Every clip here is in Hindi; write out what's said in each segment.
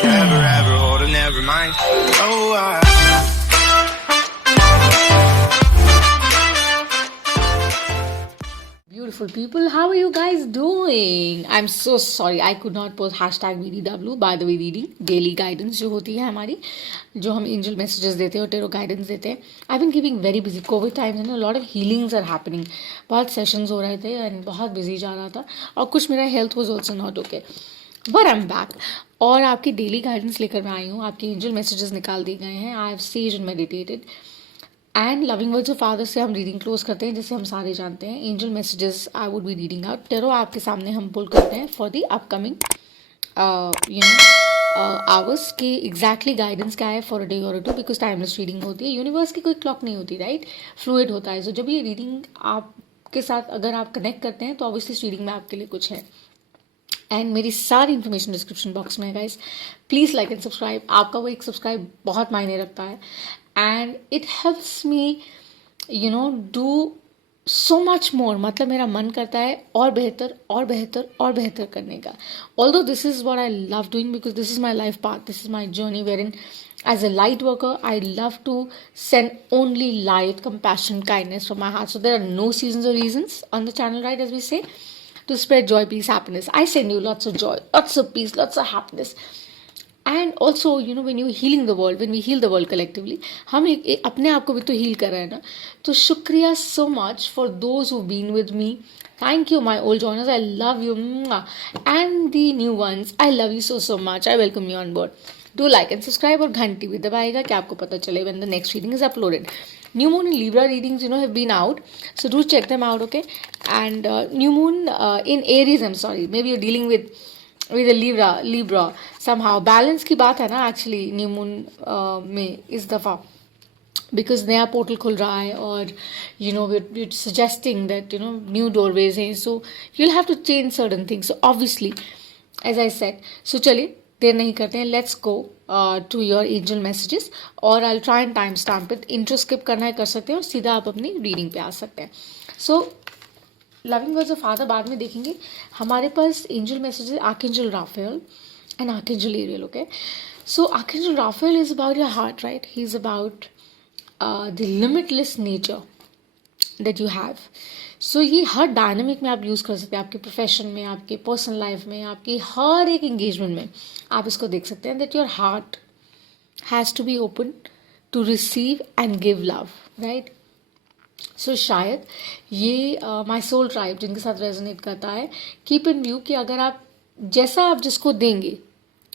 forever, ever hold or never mind. Oh, Beautiful people, how are you guys doing? I'm so sorry I could not post hashtag BDW. By the way, reading daily guidance जो होती है हमारी, जो हम angel messages देते हैं और टेरो guidance देते हैं. I've been keeping very busy. COVID times and a lot of healings are happening. बहुत sessions हो रहे थे and बहुत busy जा रहा था और कुछ मेरा health was also not okay. But I'm back. और आपकी डेली गाइडेंस लेकर मैं आई हूँ. आपके एंजल मैसेजेस निकाल दिए गए हैं. I have says and meditated and loving words of father से हम रीडिंग क्लोज करते हैं, जैसे हम सारे जानते हैं. Angel messages I would be reading out. Tarot आपके सामने हम पुल करते हैं फॉर द अपकमिंग आवर्स की एग्जैक्टली गाइडेंस क्या है फॉर अ डे और टू, बिकॉज टाइमलेस रीडिंग होती है. यूनिवर्स की कोई क्लॉक नहीं होती, राइट? फ्लूइड होता है. सो जब ये रीडिंग आपके साथ अगर आप कनेक्ट करते हैं तो ऑब्वियसली इस रीडिंग में आपके लिए कुछ है. एंड मेरी सारी इन्फॉर्मेशन डिस्क्रिप्शन बॉक्स में है guys. Please like and subscribe. आपका वो एक सब्सक्राइब बहुत मायने रखता है and it helps me do so much more. मतलब मेरा मन करता है और बेहतर और बेहतर और बेहतर करने का. Although this is what I love doing because this is my life path, this is my journey where in as a light worker I love to send only light, compassion, kindness from my heart. So there are no seasons or reasons on the channel, right, as we say, to spread joy, peace, happiness. I send you lots of joy, lots of peace, lots of happiness. And also, when you're healing the world, when we heal the world collectively, हम एक अपने आप को भी तो heal कर रहे हैं ना. तो शुक्रिया so much for those who've been with me. Thank you, my old joiners. I love you. And the new ones, I love you so much. I welcome you on board. Do like and subscribe और घंटी भी दबाएगा कि आपको पता चले when the next reading is uploaded. New Moon and Libra readings, have been out. So do check them out, okay? And New Moon in Aries, I'm sorry. Maybe you're dealing with a Libra somehow. Balance की बात है ना actually New Moon में इस दफ़ा. Because नया पोर्टल खुल रहा है और we're suggesting that new doorways हैं. So you'll have to change certain things. So obviously, as I said, so चलिए देर नहीं करते हैं. Let's go to your angel messages और I try and time stamp it. Intro skip करना है कर सकते हैं और सीधा आप अपनी रीडिंग पे आ सकते हैं. So loving words of father बाद में देखेंगे. हमारे पास angel messages archangel Raphael and archangel Ariel. Okay, so archangel Raphael is about your heart, right? He is about the limitless nature that you have. So ये हर डायनामिक में आप यूज़ कर सकते हैं. आपके प्रोफेशन में, आपके पर्सनल लाइफ में, आपकी हर एक एंगेजमेंट में आप इसको देख सकते हैं. That your heart has to be open to receive and give love, right? So शायद ये माई सोल ट्राइब जिनके साथ रेजोनेट करता है, कीप इन व्यू कि अगर आप जैसा आप जिसको देंगे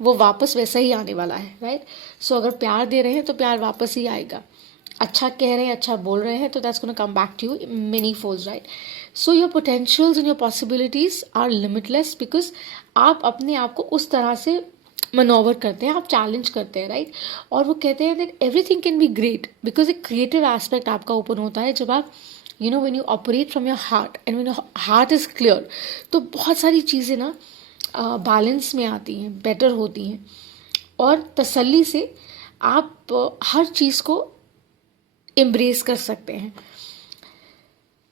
वो वापस वैसा ही आने वाला है, राइट? सो अगर प्यार दे रहे हैं तो प्यार वापस ही आएगा. अच्छा कह रहे हैं, अच्छा बोल रहे हैं, तो that's gonna come back to you many folds, right? So your potentials and your possibilities are limitless because आप अपने आप को उस तरह से मनोवर करते हैं, आप चैलेंज करते हैं, राइट? और वो कहते हैं that everything can be great because एक क्रिएटिव एस्पेक्ट आपका ओपन होता है जब आप when you operate from your heart and when your heart is clear. तो बहुत सारी चीज़ें ना बैलेंस में आती हैं, बेटर होती हैं और तसल्ली से आप हर चीज़ को एम्ब्रेस कर सकते हैं.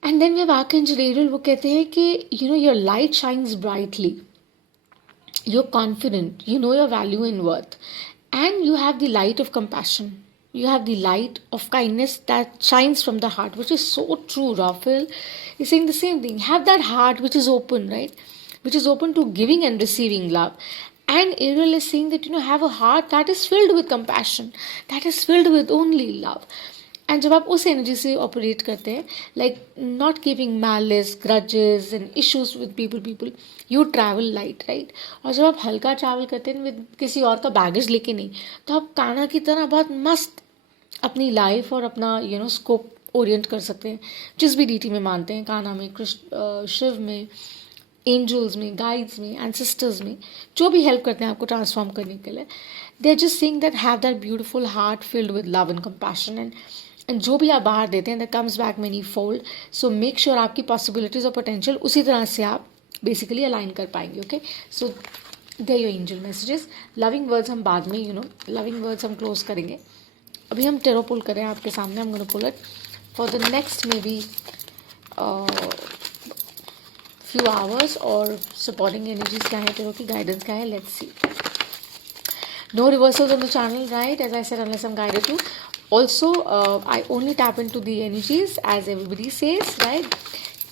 And then we have archangel Ariel. वो कहते हैं कि your light shines brightly, you're confident, you know your value and worth, and you have the light of compassion, you have the light of kindness that shines from the heart, which is so true. Raphael is saying the same thing. Have that heart which is open, right? Which is open to giving and receiving love. And Ariel is saying that have a heart that is filled with compassion, that is filled with only love. And जब आप उस एनर्जी से ऑपरेट करते हैं, like not keeping malice, grudges and issues with people, you travel light, right? और जब आप हल्का ट्रैवल करते हैं विद किसी और का बैगेज लेके नहीं, तो आप कान्हा की तरह बहुत मस्त अपनी लाइफ और अपना स्कोप ओरिएंट कर सकते हैं. जिस भी डीटी में मानते हैं, कान्हा में, कृष्ण, शिव में, एंजल्स में, गाइड्स में, एंसेस्टर्स में, जो भी हेल्प करते हैं आपको ट्रांसफॉर्म करने के लिए, they are just saying that have that beautiful heart filled with love and compassion. And जो भी आप बाहर देते हैं that comes back many fold. So make sure आपकी पॉसिबिलिटीज और पोटेंशियल उसी तरह से आप बेसिकली अलाइन कर पाएंगे. Okay, so they your angel messages. Loving words हम बाद में लविंग वर्ड्स हम क्लोज करेंगे. अभी हम टेरो पुल करें आपके सामने. हम gonna pull it for the next may be few hours और supporting energies क्या है, टेरो की गाइडेंस क्या है, let's see. No reversals on the channel, right? As I said, unless I'm guided to. Also, I only tap into the energies as everybody says, right?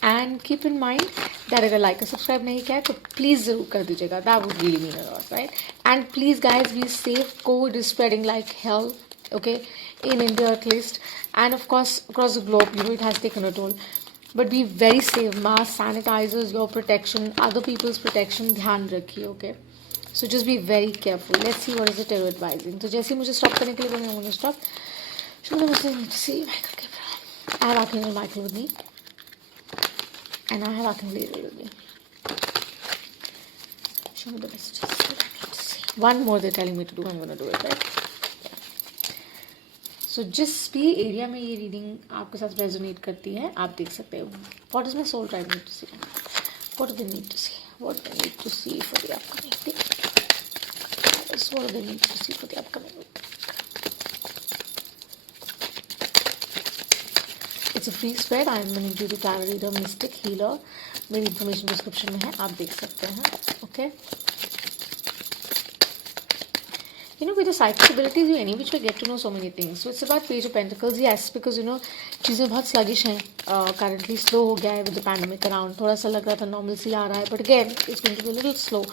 And keep in mind that अगर like और subscribe नहीं किया है तो please ज़रूर कर दीजिएगा. That would really mean a lot, right? And please guys, be safe. COVID is spreading like hell, okay? In India at least, and of course across the globe, you know, it has taken a toll. But be very safe. Mask, sanitizers, your protection, other people's protection, ध्यान रखिए, okay? So just be very careful. Let's see what is the tarot advising. तो जैसे ही मुझे stop करने के लिए बोलेंगे, I'm going to stop. Show the message to see Michael Gabriel. I have Archangel Michael with me. And I have Archangel Gabriel with me. Show me the messages that I need to see. One more they're telling me to do. I'm going to do it, right? So जिस भी एरिया में ये रीडिंग आपके साथ रेजोनेट करती है आप देख सकते हो. What does my soul tribe need to see? What do they need to see? What do they need to see for the upcoming week? What do they need to see for the upcoming week? It's a free spread. I am an intuitive tarot reader, mystic, healer. मेरी इन्फॉर्मेशन डिस्क्रिप्शन में है, आप देख सकते हैं. Okay. You know, with the psychic abilities, you any which way get to know so many things. So it's about Page of Pentacles, yes, because you know चीज़ें बहुत sluggish हैं. Currently slow हो गया है with the pandemic around. थोड़ा सा लग रहा था normalcy आ रहा है, but again it's going to be a little slow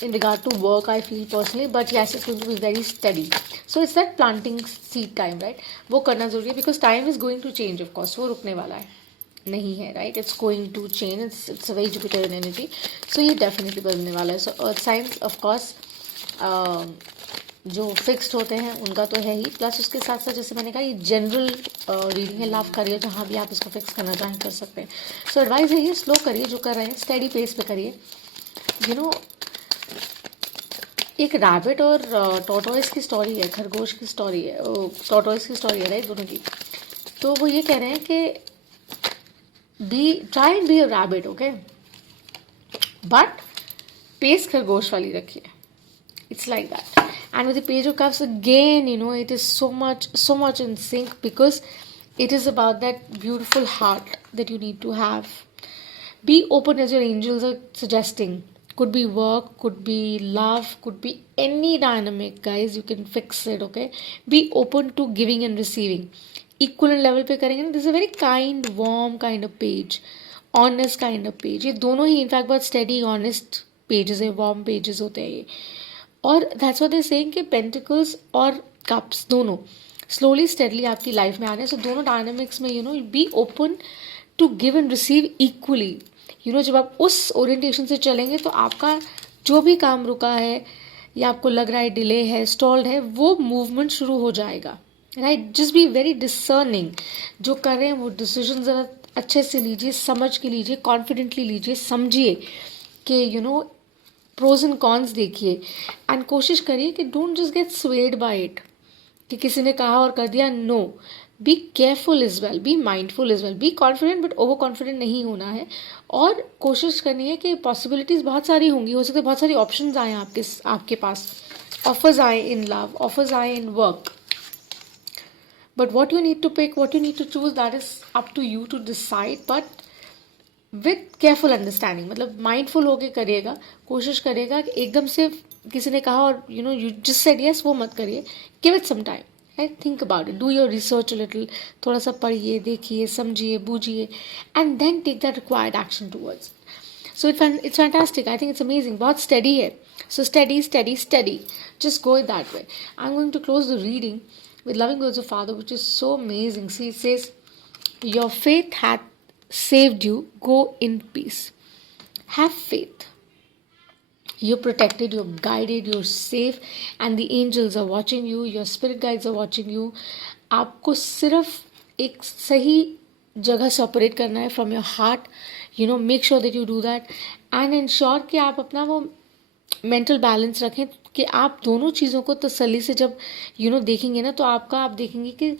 in regard to work. I feel personally, but yes, it's going to be very steady. So it's that planting seed time, right? वो करना जरूरी है because time is going to change, of course. वो रुकने वाला है. नहीं है, right? It's going to change. It's a very Jupiter energy. So ये definitely बदलने वाला है. So earth signs, of course. जो फिक्स्ड होते हैं उनका तो है ही, प्लस उसके साथ साथ जैसे मैंने कहा ये जनरल रीडिंग है. लव करिए, जहाँ भी आप इसको फिक्स करना चाहें कर सकते हैं. सो एडवाइस है ये स्लो करिए जो कर रहे हैं, स्टेडी पेस पे करिए. यू नो एक रैबिट और टॉर्टोइस की स्टोरी है, खरगोश की स्टोरी है, टॉर्टोइस की स्टोरी है, राइट, दोनों की. तो वो ये कह रहे हैं कि try and be a rabbit, okay, but pace खरगोश वाली रखिए. It's like that. And with the Page of Cups again, you know, it is so much in sync because it is about that beautiful heart that you need to have. Be open as your angels are suggesting. Could be work, could be love, could be any dynamic, guys. You can fix it, okay? Be open to giving and receiving. Equivalent level पे करेंगे ना. This is a very kind, warm kind of page. Honest kind of page. ये दोनों ही in fact बहुत steady, honest pages है, warm pages होते हैं ये. और दैट्स व्हाट दे सेइंग कि पेंटिकल्स और कप्स दोनों स्लोली स्टेडली आपकी लाइफ में आ रहे हैं. सो दोनों डायनामिक्स में you know be open to give and receive equally. You know जब आप उस ओरिएंटेशन से चलेंगे तो आपका जो भी काम रुका है या आपको लग रहा है डिले है, स्टॉल्ड है, वो मूवमेंट शुरू हो जाएगा, right. Just be very discerning. जो कर रहे हैं वो डिसीजन ज़रा अच्छे से लीजिए, समझ के लीजिए, कॉन्फिडेंटली लीजिए, समझिए कि you know pros and cons देखिए. एंड कोशिश करिए कि don't just get swayed by it कि किसी ने कहा और कर दिया. No, be careful as well, be mindful as well, be confident but over confident नहीं होना है. और कोशिश करनी है कि पॉसिबिलिटीज़ बहुत सारी होंगी, हो सकता है बहुत सारी ऑप्शंस आए आपके पास. ऑफर्स आए इन लव, ऑफर्स आए in work, but what you need to pick, what you need to choose, that is up to you to decide. But with careful understanding, मतलब माइंडफुल होके करिएगा. कोशिश करिएगा कि एकदम से किसी ने कहा और you know you just said yes, वो मत करिए. Give it some time, right. Think about it, do your research little, थोड़ा सा पढ़िए, देखिए, समझिए, बूझिए, and then take that required action towards. So it's fantastic. I think it's amazing. बहुत स्टडी है. So study, just go it that way. I am going to close the reading with loving words of Father, which is so amazing. See, it says, your faith hath saved you, go in peace. Have faith. You're protected, you're guided, you're safe, and the angels are watching you, your spirit guides are watching you. आपको सिर्फ एक सही जगह से ऑपरेट करना है from your heart. You know make sure that you do that and ensure कि आप अपना वो मेंटल बैलेंस रखें कि आप दोनों चीज़ों को तसल्ली से जब यू नो देखेंगे ना तो आप देखेंगे कि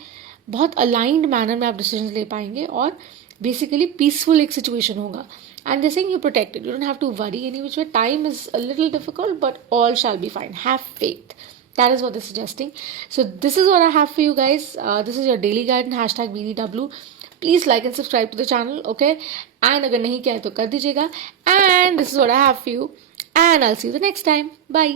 बहुत अलाइंड मैनर में आप डिसीजन ले पाएंगे और बेसिकली पीसफुल एक सिचुएशन होगा. And they saying you protected, you don't have to worry any which way. Time is a little difficult but all shall be fine. Have faith. That is what they're suggesting. So this is what I have for you guys. This is your daily guide and hashtag BDW. Please like and subscribe to the channel, okay? And अगर नहीं किया है तो कर दीजिएगा. And this is what I have for you. And I'll see you the next time. Bye.